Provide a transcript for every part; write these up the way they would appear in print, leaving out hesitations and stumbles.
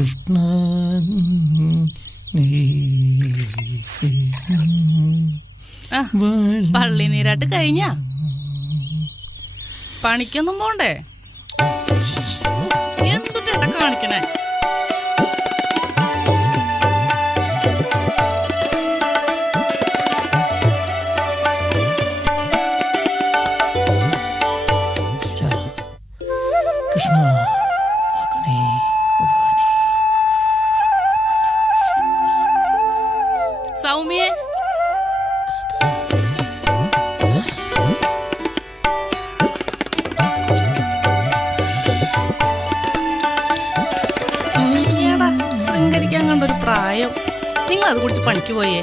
കൃഷ്ണ പള്ളി നീരാട്ട് കഴിഞ്ഞ പണിക്കൊന്നും പോണ്ടേ? എന്തുട്ടേട്ടാ കാണിക്കണേ? കൃഷ്ണ സൗമ്യേ, ശൃംഗരിക്കാൻ കണ്ടൊരു പ്രായം. നിങ്ങൾ അത് കുടിച്ച് പണിക്ക് പോയേ?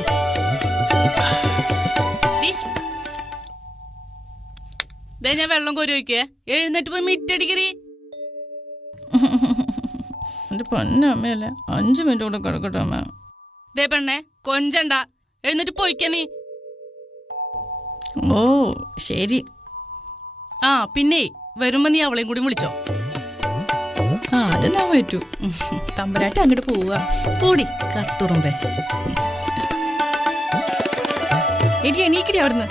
ഞാൻ വെള്ളം കോരി വയ്ക്കേ. എഴുന്നേറ്റ് പോയി മിറ്റടിക്കറി. എന്റെ പൊന്നമ്മയല്ലേ, 5 മിനിറ്റ് കൂടെ കിടക്കട്ടെ അമ്മ. ദേ പെണ്ണെ, കൊഞ്ചണ്ട, എഴുന്നേറ്റ് പോയിക്ക നീ. ഓ ശരി. ആ പിന്നെ വരുമ്പോ നീ അവളെയും കൂടി വിളിച്ചോ. അതെന്നാ പറ്റൂ. തമ്പരാട്ടി അങ്ങോട്ട് പോവുക. കൂടി കട്ടുറുമ്പേ. എടി എണീക്കടി അവിടുന്ന്.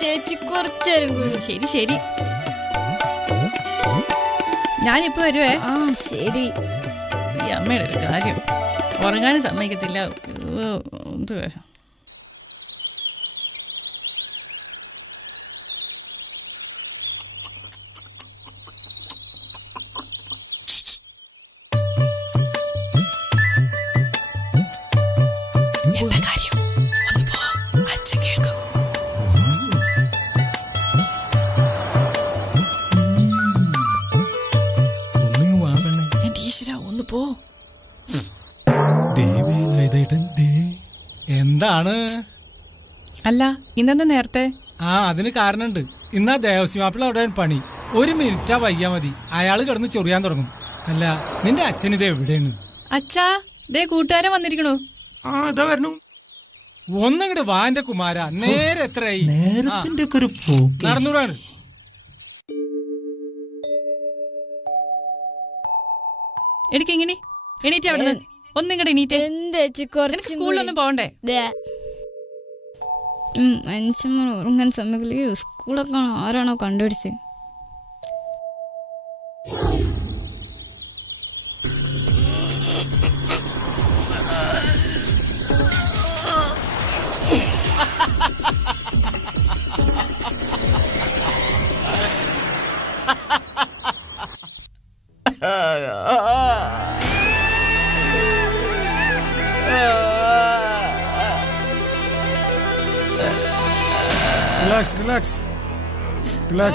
ചേച്ചി കുറച്ചേരും. ശരി ശരി, ഞാനിപ്പോ വരുവേ. ആ ശരി. ഈ അമ്മയുടെ ഒരു കാര്യം, ഉറങ്ങാനും സമ്മതിക്കത്തില്ല. എന്ത് എന്താണ്? അല്ല ഇന്നെന്താ നേരത്തെ? അതിന് കാരണമുണ്ട്. ഇന്നാ ദേവസ്വമാപ്പിള അവിടെ പണി. 1 മിനിറ്റാ വൈകിയാ മതി, അയാള് കിടന്ന് ചൊറിയാൻ തുടങ്ങും. അല്ല നിന്റെ അച്ഛൻ ഇത് എവിടെയാണ്? അച്ഛാ, ദേ കൂട്ടുകാരൻ വന്നിരിക്കണു. ഇതാ വരണു. ഒന്നിങ്ങട് വാ എന്റെ കുമാര. നേരെ എത്രയായി? നേരത്തിന്റെ ഒക്കെ ഒരു പോക്ക്. നടന്നൂടാണ്. എനിക്ക് ഇങ്ങനെ എണീറ്റ് അവിടെ ഒന്നിങ്ങടെ എണീറ്റ്. സ്കൂളിലൊന്നും പോകണ്ടേ? മനുഷ്യന്മാർ ഉറങ്ങാൻ സമ്മതിക്കില്ലേ? സ്കൂളൊക്കെ ആരാണോ കണ്ടുപിടിച്ചത്? Relax, relax, relax.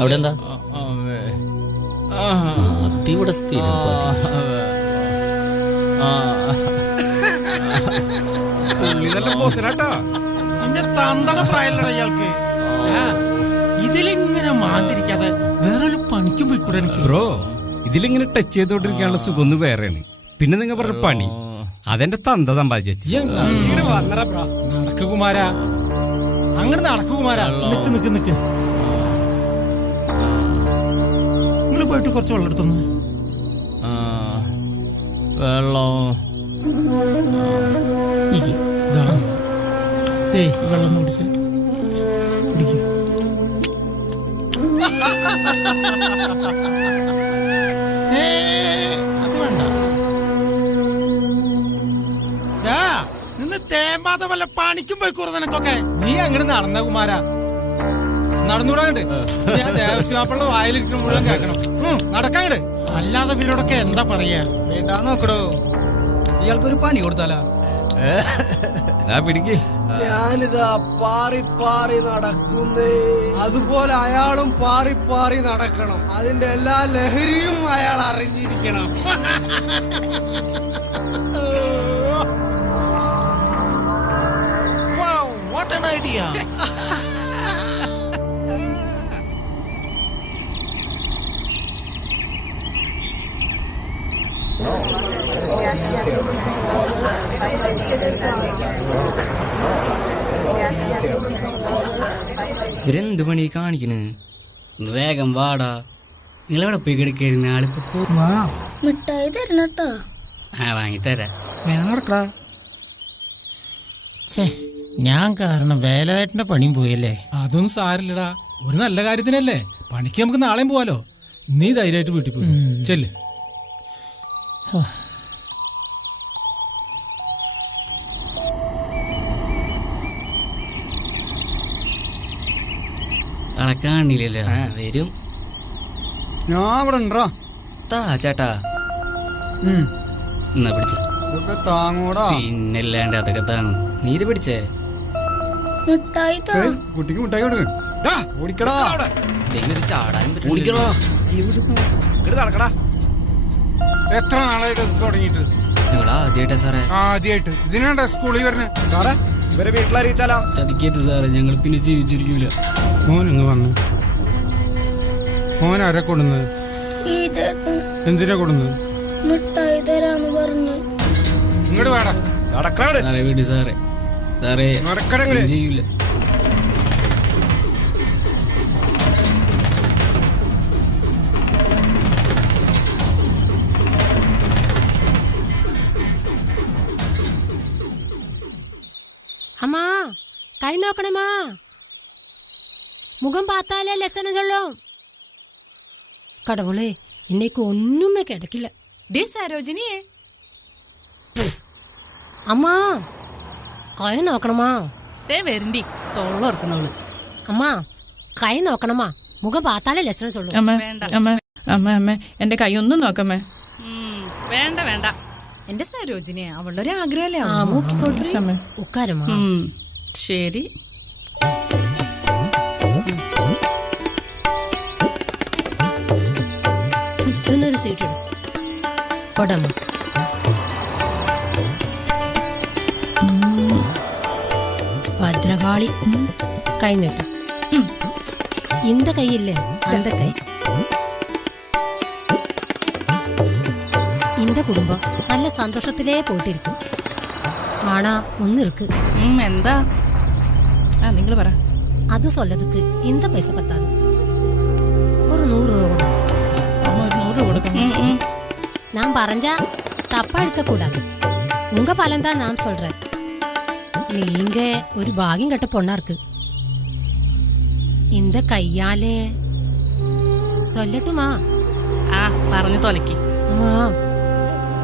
അവിടെ എന്താ ഇവിടെ സ്ഥിരം പ്രായല്ലോക്ക് ഇതിലിങ്ങനെ മാന്തിരിക്കാതെ വേറൊരു പണിക്കും പോയിക്കൂടെ എനിക്ക്? ബ്രോ, ഇതിലിങ്ങനെ ടച്ച് ചെയ്തോണ്ടിരിക്കാനുള്ള സുഖം വേറെയാണ്. പിന്നെ നിങ്ങൾ പറഞ്ഞ പണി അതെന്റെ തന്ത സമ്പാദിച്ചു. നടക്കു കുമാരാ, അങ്ങനെ നടക്കു കുമാരാ. നിക്ക് നിക്ക് നിക്ക്, നിങ്ങൾ പോയിട്ട് കുറച്ച് വെള്ളം എടുത്തൊന്ന്. വെള്ളം കുടിച്ച് കുടിക്കും. അത് വേണ്ട. നിന്ന് തേമ്പാതെ വല്ല പണിക്കും പോയിക്കൂറ നിനക്കൊക്കെ. നീ അങ്ങനെ നടന്ന കുമാരാ, നടന്നുകൂടാണ്ട്. ഞാൻ ദേവസ്വമാപ്പിളുടെ വായിലിരിക്കുന്ന മുഴുവൻ കേൾക്കണം. നടക്കാങ്ങട്. അല്ലാതെ ഇവരോടൊക്കെ എന്താ പറയാ? വേണ്ടാ നോക്കടോ, ഇയാൾക്കൊരു പണി കൊടുത്താലാ? പിടിക്ക്. ഞാനിതാ പാറി പാറി നടക്കുന്നേ, അതുപോലെ അയാളും പാറി പാറി നടക്കണം. അതിന്റെ എല്ലാ ലഹരിയും അയാൾ അറിഞ്ഞിരിക്കണം. What an idea! ഇവരെന്ത് പണി കാണിക്കണ്? ഒന്ന് വേഗം വാടാ. നിങ്ങളെവിടെ പോയി കിടക്കായിരുന്നു? ആളിപ്പോ മിഠായി തരണട്ടോ. വാങ്ങിത്തരാ. വേഗം നടക്കടാ. ഞാൻ കാരണം വേലായിട്ടിന്റെ പണിയും പോയല്ലേ. അതൊന്നും സാരില്ലടാ, ഒരു നല്ല കാര്യത്തിനല്ലേ. പണിക്ക് നമുക്ക് നാളെയും പോവാലോ. നീ ധൈര്യമായിട്ട് വീട്ടിൽ പോയി ചെല്ല്. ആളെ കാണില്ലല്ലോ. വരും. ഞാൻ ഇവിടെ ഉണ്ടോ? താ ചേട്ടാ. എന്നാ പിടിച്ച. ഇതൊക്കെ താങ്ങൂടാ. പിന്നല്ലാണ്ട് അതൊക്കെ താങ്ങും. നീ ഇത് പിടിച്ചേ. മിഠായി താ. കുട്ടിക്ക് മിഠായി കൊടുക്ക്. ഓടിക്കടാ. ഇത് ചാടാൻ ഓടിക്കണോ? നടക്കടാ. എത്ര നാളായിട്ട് തുടങ്ങിയിട്ട്? നിങ്ങൾ ആദ്യമായിട്ടാ സാറേ? ആദ്യമായിട്ട്. ഇതിനാണ്ടാ സ്കൂളിൽ വരുന്നത്? സാറേ ഇവരെ വീട്ടിലറിയിച്ചാലോ? ചതിക്കരുത് സാറേ, ഞങ്ങൾ പിന്നെ ജീവിച്ചിരിക്കൂല. മോൻ ഇങ്ങ് വന്നു. മോൻ ആരെ കൊടുന്നത്? ഈ ചേട്ടൻ എന്തിനാ കൊടുന്നത്? മിഠായി തരാന്ന് പറഞ്ഞു. ഇങ്ങോട്ട് വേടാ. നടക്കാട്. സാറേ വീട് സാറേ. സാറേ നടക്കടങ്ങള് ചെയ്യൂല. அம்மா கை நோக்கணுமா? முகம் பார்த்தாலே லட்சணம் சொல்லும். கடவுளே, இன்னைக்கு ஒண்ணுமே கிடைக்கல. സരോജിനിയെ அம்மா கை நோக்கணுமா? വരണ്ടി തൊള്ളോർക്കണോള്. அம்மா கை நோக்கணுமா? முகம் பார்த்தாலே லட்சணம் சொல்லும். അമ്മ അമ്മ അമ്മ അമ്മ എന്റെ കൈ ഒന്നും നോക്കമ്മേ. വേണ്ട വേണ്ട, എന്റെ സരോജിനെ അവളുടെ ഒരു ആഗ്രഹമല്ലേ. மூக்கிக்கோட்டு உட்காருமா. ശരി. இன்னொரு சீட்டு கொடம்மா. பத்ரகாளி கை நீட்டு. இந்த கை இல்ல, அந்த கை. இந்த குடும்பம் நல்ல சந்தோஷத்திலே போயிட்டிருக்கும். ஆனா ஒன்னு இருக்கு. എന്താ? നിങ്ങൾ പറ. அது சொல்லதுக்கு இந்த பைசா பத்தாது. ஒரு 100 ரூபா കൊടുക്കണം. நான் பறஞ்சா தப்பா எடுக்க கூடாது. உங்க பலன் தான் நான் சொல்றேன். நீங்க ஒரு பாகியம் கட்ட பொண்ணா இருக்கு. இந்த கையாலே சொல்லட்டுமா? പറഞ്ഞു തൊലക്കി.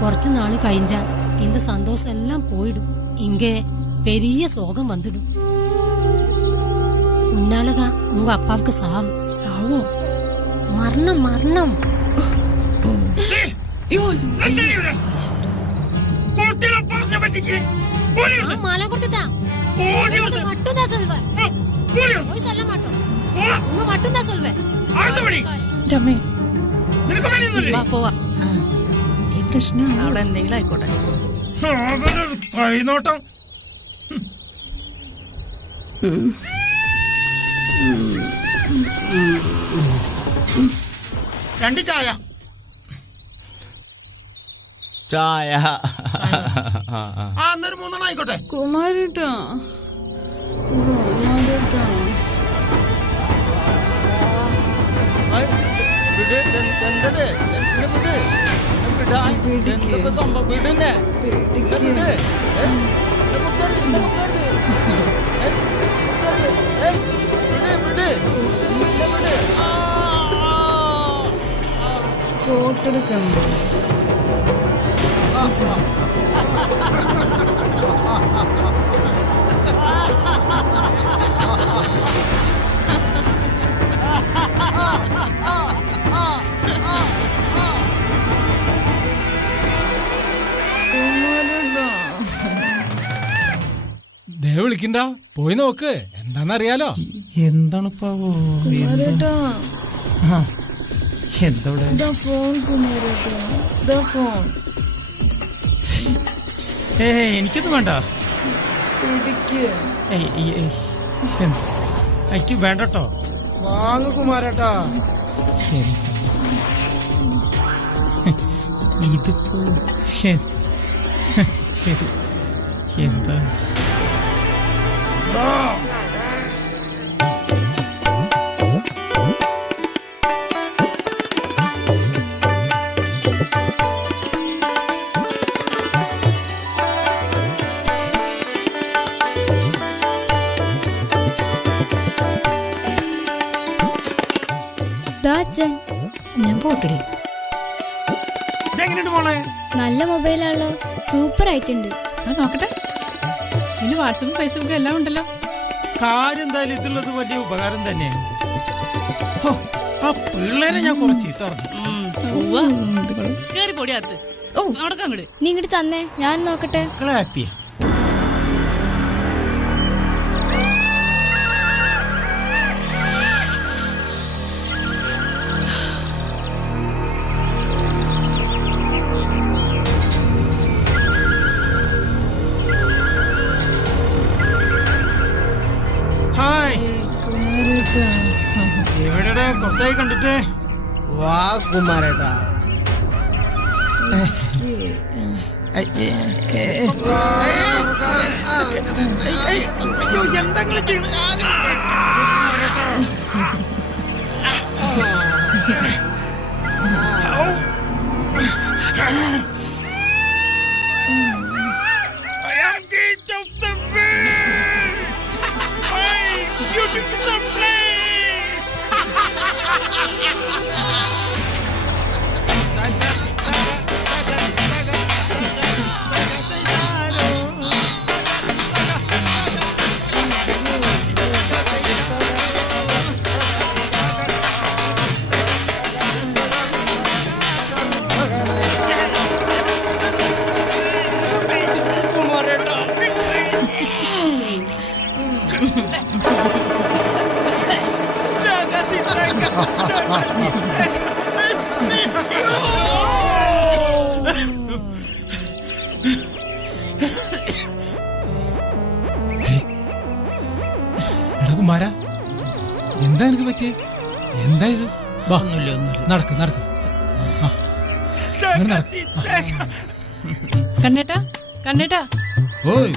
കുറച്ച് നാള് കഴിഞ്ഞാ இந்த சந்தோஷம் எல்லாம் போயிடும். இங்க பெரிய சோகம் வந்துடும். உன்னாலதான் உங்க அப்பாவுக்கு சாவு. സാവോ? மரணம் மரணம். மாலம் கொடுத்துட்டான். மட்டும் தான் சொல்வேன். போய் சொல்ல மாட்டோம். உங்க மட்டும் தான் சொல்வேன். പോവാ. അവിടെ എന്തെങ്കിലും ആയിക്കോട്ടെ. കൈനോട്ടം. രണ്ട് ചായ. ചായ. അന്നൊരു 3 ആയിക്കോട്ടെ. കുമാരേട്ടാ, പോട്ടെടുക്കണ്ടോ? ദേ വിളിക്കണ്ട, പോയി നോക്ക്. എന്താന്നറിയാലോ. എന്താണിപ്പോ? എനിക്കൊന്നും വേണ്ട. എനിക്ക് വേണ്ടട്ടോ. വാങ്ങു കുമാരേട്ടാ. ഇതിപ്പോ ശരി. എന്താ അച്ഛൻ ഞാൻ പോട്ടടി. ഇതെങ്ങനെയുണ്ട് മോളെ? നല്ല മൊബൈലാണല്ലോ, സൂപ്പർ ആയിട്ടുണ്ട്. അത് നോക്കട്ടെ. ഇതിൽ വാട്സപ്പും ഫേസ്ബുക്കും എല്ലാം ഉണ്ടല്ലോ. കാര്യം എന്തായാലും ഇതുള്ളത് വലിയ ഉപകാരം തന്നെയാണ്. ഹോ, ആ പിള്ളേരെ ഞാൻ കുറച്ച് ചീത്ത പറഞ്ഞു. കേറി പൊടിയകത്ത്. നടക്കങ്ങട്. നീ ഇങ്ങോട്ട് തന്നേ, ഞാൻ നോക്കട്ടെ. ഹാപ്പിയാ. എവിടെടാ, കുറച്ചായി കണ്ടിട്ട്. വാ കുമാരേട്ടാ. അയ്യോ, എന്താ ചെയ്യണ? കുമാരാ, എന്താ എനിക്ക് പറ്റിയേ? എന്താ ഇത്? നടക്ക് നടക്ക്. കണ്ണേട്ടാ, കണ്ണേട്ടാ. ഓയ്,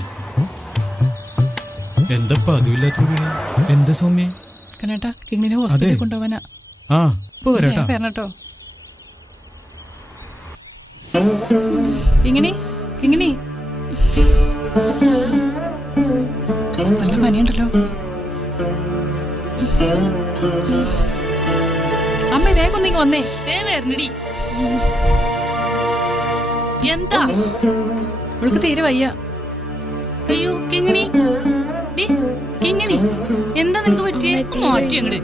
എന്താ പതിവില്ലാത്ത എന്താ സൗമ്യ? കണ്ണേട്ടാ, കിങ്ങിനെ ഹോസ്പിറ്റലിൽ കൊണ്ടുപോവാനാ. ആ, ഇപ്പൊ വരാട്ടോ. വരണട്ടോ. കിങ്ങിണി, കിങ്ങിണി. നല്ല പനിയുണ്ടല്ലോ. അമ്മ വേഗം ഒന്നിങ്ങ് വന്നേ. വരണടി. എന്താ അവൾക്ക് തീരെ വയ്യ. അയ്യോ കിങ്ങിണി, കിങ്ങിണി, എന്താ നിനക്ക് പറ്റിയ? മാറ്റി അങ്ങട്.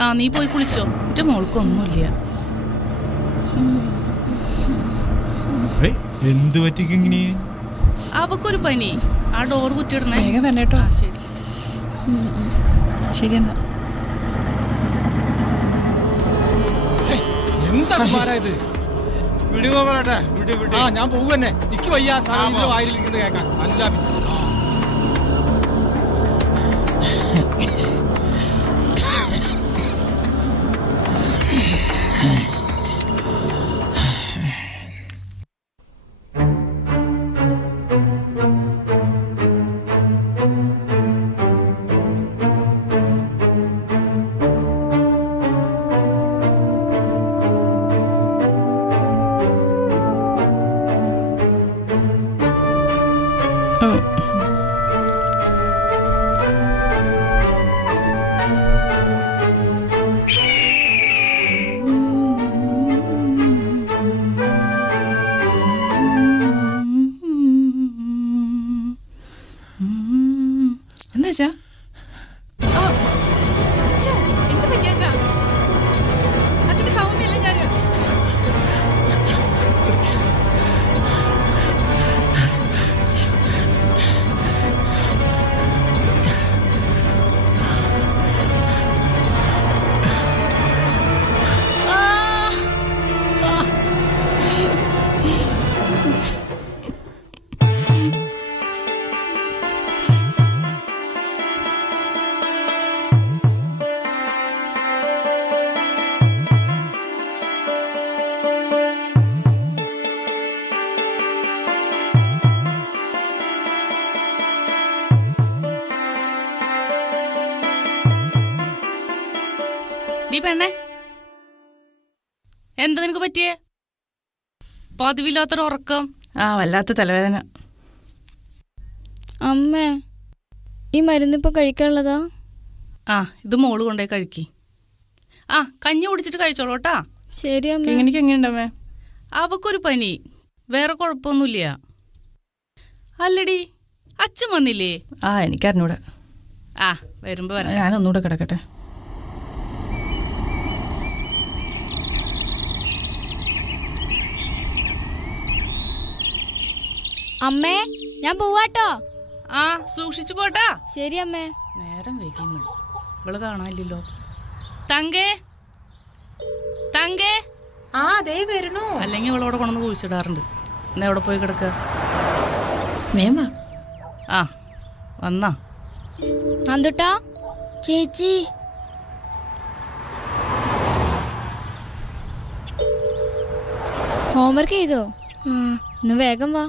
ആ, നീ പോയി കുളിച്ചോ. എന്റെ മോൾക്കൊന്നുമില്ല. എന്ത് പറ്റിക്കിങ്ങനെ? അവക്കൊരു പനി. ആ ഡോർ കുറ്റിയിടണേ. വേഗം വരണേട്ടോ. ശരി ശരി. എന്നാ എന്താ കുമാരാ ഇത്? വിടുവോ പറയട്ടെ? ആ, ഞാൻ പോകും തന്നെ. എനിക്ക് വയ്യ സാഹചര്യം വായിലിരിക്കുന്നത് കേൾക്കാൻ. അല്ല എന്താ പെണ്ണേ? എന്താ നിനക്ക് പറ്റിയേ? പതിവില്ലാത്തൊരു ഉറക്കം, ആ വല്ലാത്ത തലവേദന. അമ്മേ ഈ മരുന്ന് ഇപ്പൊ കഴിക്കാനുള്ളതാ? ആ ഇത് മോള് കൊണ്ടേ കഴിക്കി. ആ കഞ്ഞി കുടിച്ചിട്ട് കഴിച്ചോളൂട്ടാ. ശരി അമ്മ. എനിക്ക് എങ്ങനെയുണ്ടമ്മേ? അവക്കൊരു പനി, വേറെ കുഴപ്പമൊന്നുമില്ല. അല്ലടി അച്ഛൻ വന്നില്ലേ? ആ എനിക്കറിഞ്ഞൂടെ. ആ വരുമ്പോ വരാം. ഞാനൊന്നുകൂടെ കിടക്കട്ടെ. അമ്മേ ഞാൻ പോവാട്ടോ. ആ സൂക്ഷിച്ചു പോട്ടാ. ശരി അമ്മേ. നേരം വൈകിന്ന് ഇവള് കാണാനില്ലല്ലോ. തങ്കേ തങ്കേ. ആ ദേ വരുന്നു. അല്ലെങ്കിൽ ഇവളോടെ കൊണ്ടു കുഴിച്ചിടാറുണ്ട്. എന്നാ എവിടെ പോയി കിടക്ക? മേമ ആ വന്നാ നന്ദുട്ടാ. ചേച്ചി ഹോംവർക്ക് ചെയ്തോ? ഇന്ന് വേഗം വാ.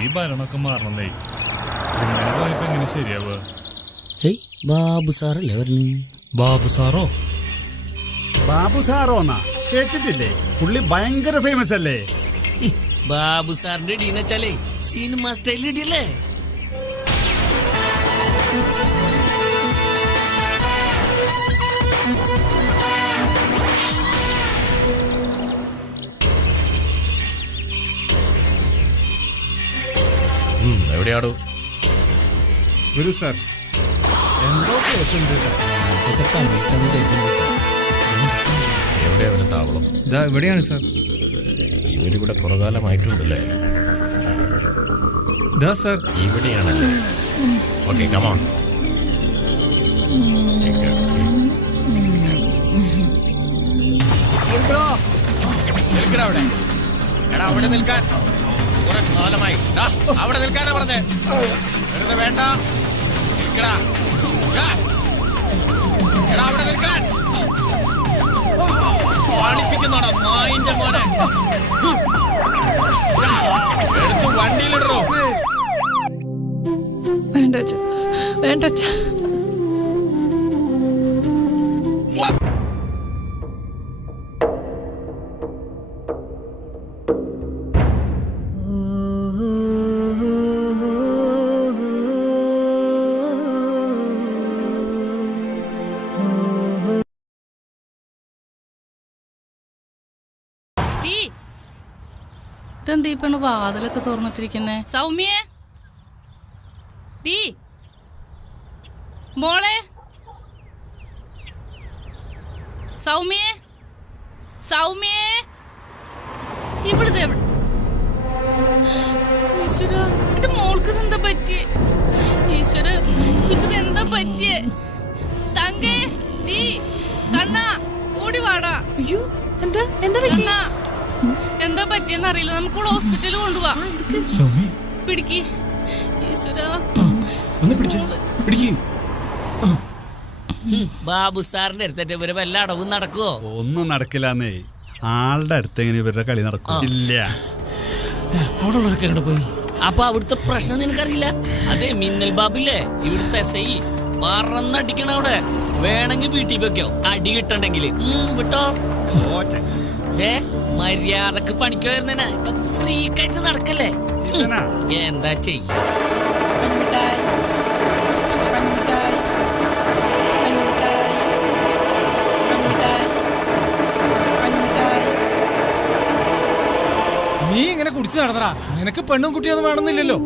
ഈ ഭരണമൊക്കെ മാറണേ. ഇങ്ങനെ പോയപ്പോ എങ്ങനെ ശരിയാവുക? ബാബു സാറല്ലേ പറഞ്ഞു? ബാബു സാറോ? ബാബു സാറോന്നാ കേട്ടിട്ടില്ലേ? പുള്ളി ഭയങ്കര ഫേമസ് അല്ലേ? ബാബു സാറിന്റെ ഇടീന്ന് വെച്ചാലേ സിനിമ സ്റ്റൈൽ ഇടിയല്ലേ? എവിടെയാടോ? ഗുരു സാർ എന്തോ കേസുണ്ട്. എവിടെയാ അവരുടെ താവളം? ഇതാ ഇവിടെയാണ് സാർ. ഇവരിവിടെ കുറകാലമായിട്ടുണ്ടല്ലേ? ഇതാ സാർ ഇവിടെയാണല്ലേ? Okay come on. നിൽക്കടാ അവിടെ. എടാ അവിടെ നിൽക്കാൻ. കുറെ കാലമായി. അവിടെ നിൽക്കാനാ പറഞ്ഞേ. വെറുതെ വേണ്ട. നിൽക്കടാ. എടാ അവിടെ നിൽക്കാൻ. പാണിപ്പിക്കുന്നോടാ നായിന്റെ മോനെ. എടുത്ത് വണ്ടിയിലിടറോ. വേണ്ട വേണ്ട. ഇതെന്താ ഈ പെണ്ണ് വാതിലൊക്കെ തുറന്നിട്ടിരിക്കുന്നേ? സൗമ്യേ ഡീ മോളെ. സൗമ്യേ സൗമ്യേ. ഇവിടുത്തെ ഈശ്വര എന്റെ മോൾക്ക് എന്താ പറ്റിയേ? ഈശ്വര ഇവൾക്ക് എന്താ പറ്റിയേ? തങ്കേ ഡീ കണ്ണാ ഓടി വാടാ. അയ്യോ എന്താ എന്താ പറ്റി? എന്താ പറ്റിയെന്ന് അറിയില്ല. നമുക്ക് ഹോസ്പിറ്റലിൽ കൊണ്ടുപോവാ. പിടിക്ക്. ഈശ്വര ബാബു സാറിന്റെ അടുത്തേറ്റ് ഇവര് വല്ല അടവും നടക്കുവോ? ഒന്നും നടക്കില്ലാന്നേ. ആളുടെ അടുത്ത് എങ്ങനെ ഇവരുടെ കളി നടക്കും? ഇല്ല. അവിടെ ഉള്ളവരൊക്കെ എവിടെ പോയി? അപ്പൊ അവിടുത്തെ പ്രശ്നം നിനക്കറിയില്ല? അതെ മിന്നൽ ബാബില്ലേ ഇവിടുത്തെ SI പറന്നടിക്കണ അവിടെ. വേണമെങ്കിൽ വീട്ടിൽ വെക്കോ അടി കിട്ടണ്ടെങ്കിൽ. വിട്ടോ. മര്യാദക്ക് പണിക്ക് വരുന്നതിനാ ഇപ്പൊ ഫ്രീക്കായിട്ട് നടക്കല്ലേ? എന്താ ചെയ്യ? നീ ഇങ്ങനെ കുടിച്ചു നടന്നടാ. നിനക്ക് പെണ്ണും കുട്ടിയൊന്നും വേണമെന്നില്ലല്ലോ.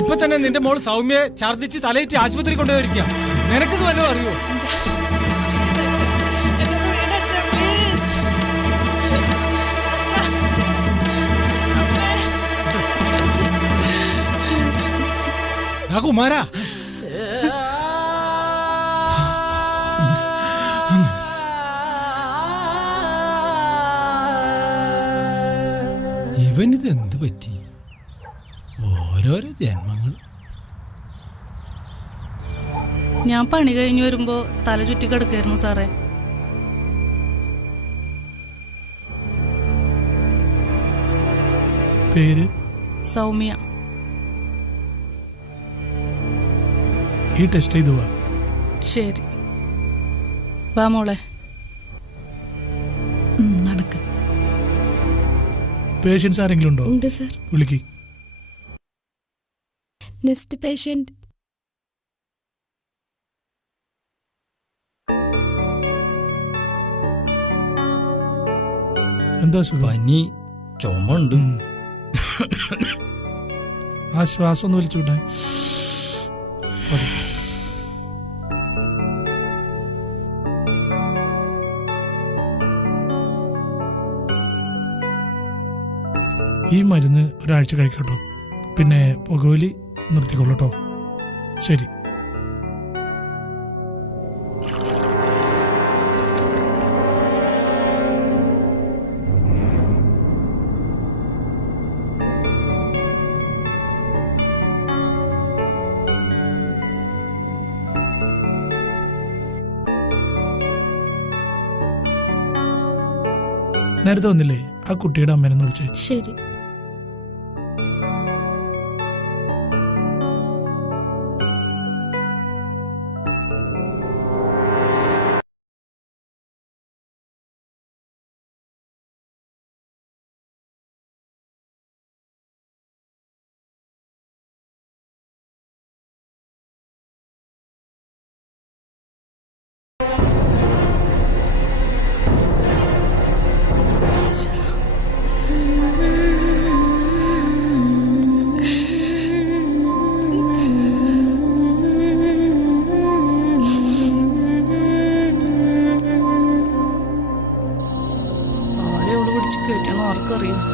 ഇപ്പൊ തന്നെ നിന്റെ മോൾ സൗമ്യയെ ഛർദിച്ച് തലയിട്ട് ആശുപത്രി കൊണ്ടുപോയിരിക്കുക. നിനക്കിത് വല്ലതും അറിയോ? കുമാരാ, ഇവനിത് എന്ത് പറ്റി? ഓരോരോ ജന്മങ്ങൾ. ഞാൻ പണി കഴിഞ്ഞ് വരുമ്പോ തല ചുറ്റി കിടക്കായിരുന്നു സാറേ. പേര് സൗമ്യ. ഈ ടെസ്റ്റ് ചെയ്തു പോവാ. ശരി, വാ മോളെ. നടക്ക്. പേഷ്യൻസ് ആരെങ്കിലും ഉണ്ടോ? ഉണ്ട് സർ. വിളിക്ക്. Next patient. എന്താ സുഖം? പനി, ചുമണ്ട്. ആ ശ്വാസം ഒന്ന് വലിച്ചൂട്ടെ. ഈ മരുന്ന് ഒരാഴ്ച കഴിക്കട്ടോ. പിന്നെ പുകവലി നിർത്തിക്കൊള്ളട്ടോ. ശരി. നേരത്തെ വന്നില്ലേ? ആ കുട്ടിയുടെ അമ്മേനെ വിളിച്ചേ. ശരി.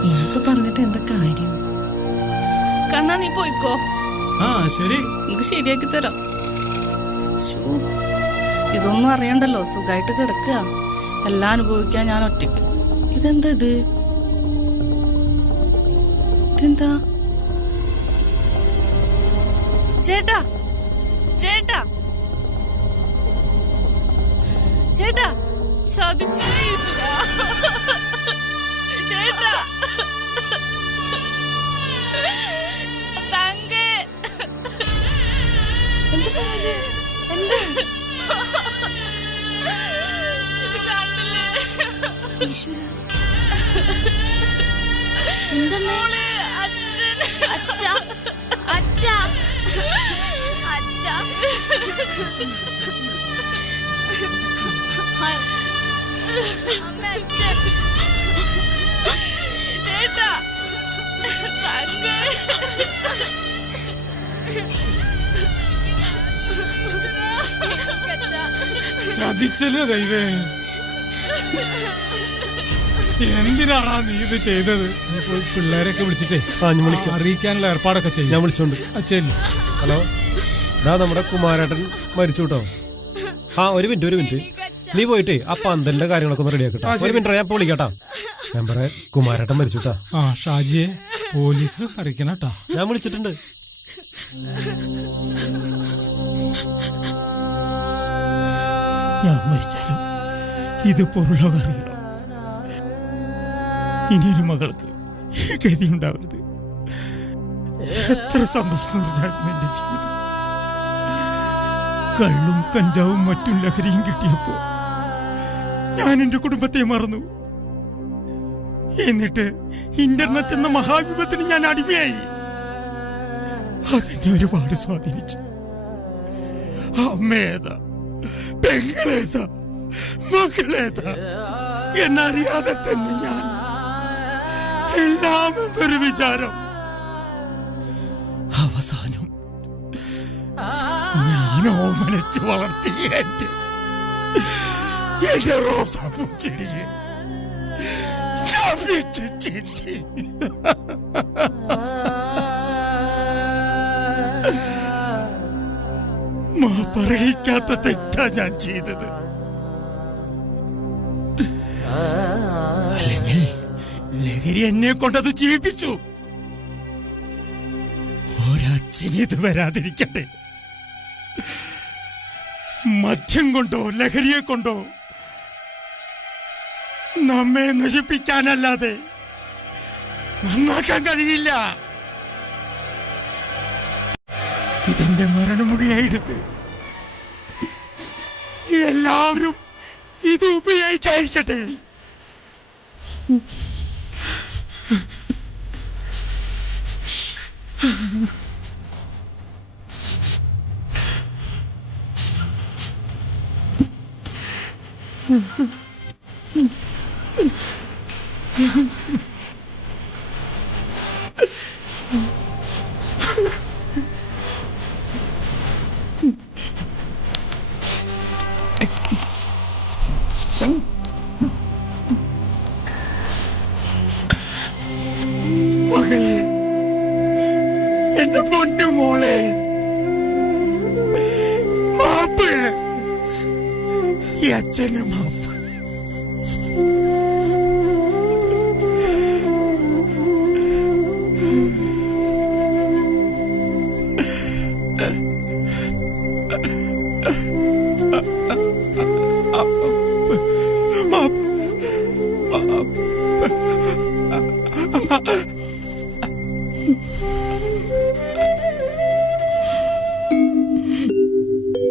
ഇനിയിപ്പോ പറഞ്ഞിട്ട് എന്താ കാര്യം? കണ്ണാ നീ പോയിക്കോ. ആ ശരി, നമുക്ക് ശരിയാക്കി തരാം. ഇതൊന്നും അറിയണ്ടല്ലോ, സുഖമായിട്ട് കിടക്കുക. എല്ലാം അനുഭവിക്കാൻ ഞാൻ ഒറ്റയ്ക്ക്. ഇതെന്താ ഇത്? ഇതെന്താ? ചേട്ടാ, ചേട്ടാ, ചേട്ടാ, സാധിച്ചു ഈശ്വരാ. ചേട്ടാ, തങ്കേ. ഇത് കണ്ടില്ലേ? മോളെ, അച്ഛൻ. അച്ഛാ, അച്ഛാ, അച്ഛാ. അമ്മ, അച്ഛൻ. ചേട്ടാ, തങ്കേ. ചതിച്ചല്ലോ ദൈവേ. എന്തിനാണാ നീ ഇത് ചെയ്തത്? നീ പോയി പിള്ളേരൊക്കെ വിളിച്ചിട്ടേ അറിയിക്കാനുള്ള ഏർപ്പാടൊക്കെ ചെയ്യും. ഞാൻ വിളിച്ചോണ്ട്. ഹലോ, ഇതാ നമ്മുടെ കുമാരേട്ടൻ മരിച്ചു കേട്ടോ. ആ ഒരു മിനിറ്റ് നീ പോയിട്ടേ ആ പന്തലിന്റെ കാര്യങ്ങളൊക്കെ ഒന്ന് റെഡിയാക്കട്ടെ. ഒരു മിനിറ്റ്, ഞാൻ വിളിക്കട്ടാ. ഞാൻ പറയാം, കുമാരേട്ടൻ മരിച്ചുട്ടാ. ആ ഷാജിയെ പോലീസിന് അറിയിക്കണട്ടാ. ഞാൻ വിളിച്ചിട്ടുണ്ട്. ഞാൻ മരിച്ചാലും ഇത് പുറലോകം അറിയണം. ഇനിയൊരു മകൾക്ക് ഗതി ഉണ്ടാവരുത്. എത്ര സന്തോഷം നിറഞ്ഞായിരുന്നു എന്റെ ജീവിതം. കള്ളും കഞ്ചാവും മറ്റും ലഹരിയും കിട്ടിയപ്പോ ഞാൻ എന്റെ കുടുംബത്തെ മറന്നു. എന്നിട്ട് ഇന്റർനെറ്റ് എന്ന മഹാവിപത്തിന് ഞാൻ അടിമയായി. അതെന്നെ ഒരുപാട് സ്വാധീനിച്ചു. അമ്മേതാ, പെങ്ങളേതാ, മകളേതാ എന്നറിയാതെ തന്നെ ഞാൻ എല്ലാം എന്നൊരു വിചാരം. അവസാനം ഞാൻ ഓമനിച്ച് വളർത്തിയ എന്റെ റോസാപ്പൂച്ചെടിയെ ഞാൻ വെച്ച് ചിന്തി. മാപ്പറിയിക്കാത്ത തെറ്റാ ഞാൻ ചെയ്തത്. അല്ലെങ്കിൽ ലഹരി എന്നെ കൊണ്ടത് ജീവിപ്പിച്ചു. ഒരച്ഛന് ഇത് വരാതിരിക്കട്ടെ. മദ്യം കൊണ്ടോ ലഹരിയെ കൊണ്ടോ നമ്മെ നശിപ്പിക്കാനല്ലാതെ നന്നാക്കാൻ കഴിയില്ല. ഇതിന്റെ മരണമുടിയായെടുത്ത് എല്ലാവരും ഇത് ഉപയോഗിച്ചായിരിക്കട്ടെ. മകളെ, എന്റെ പൊന്നു മോളെ, മാപ്പ്. ഈ അച്ഛന് മാപ്പ്.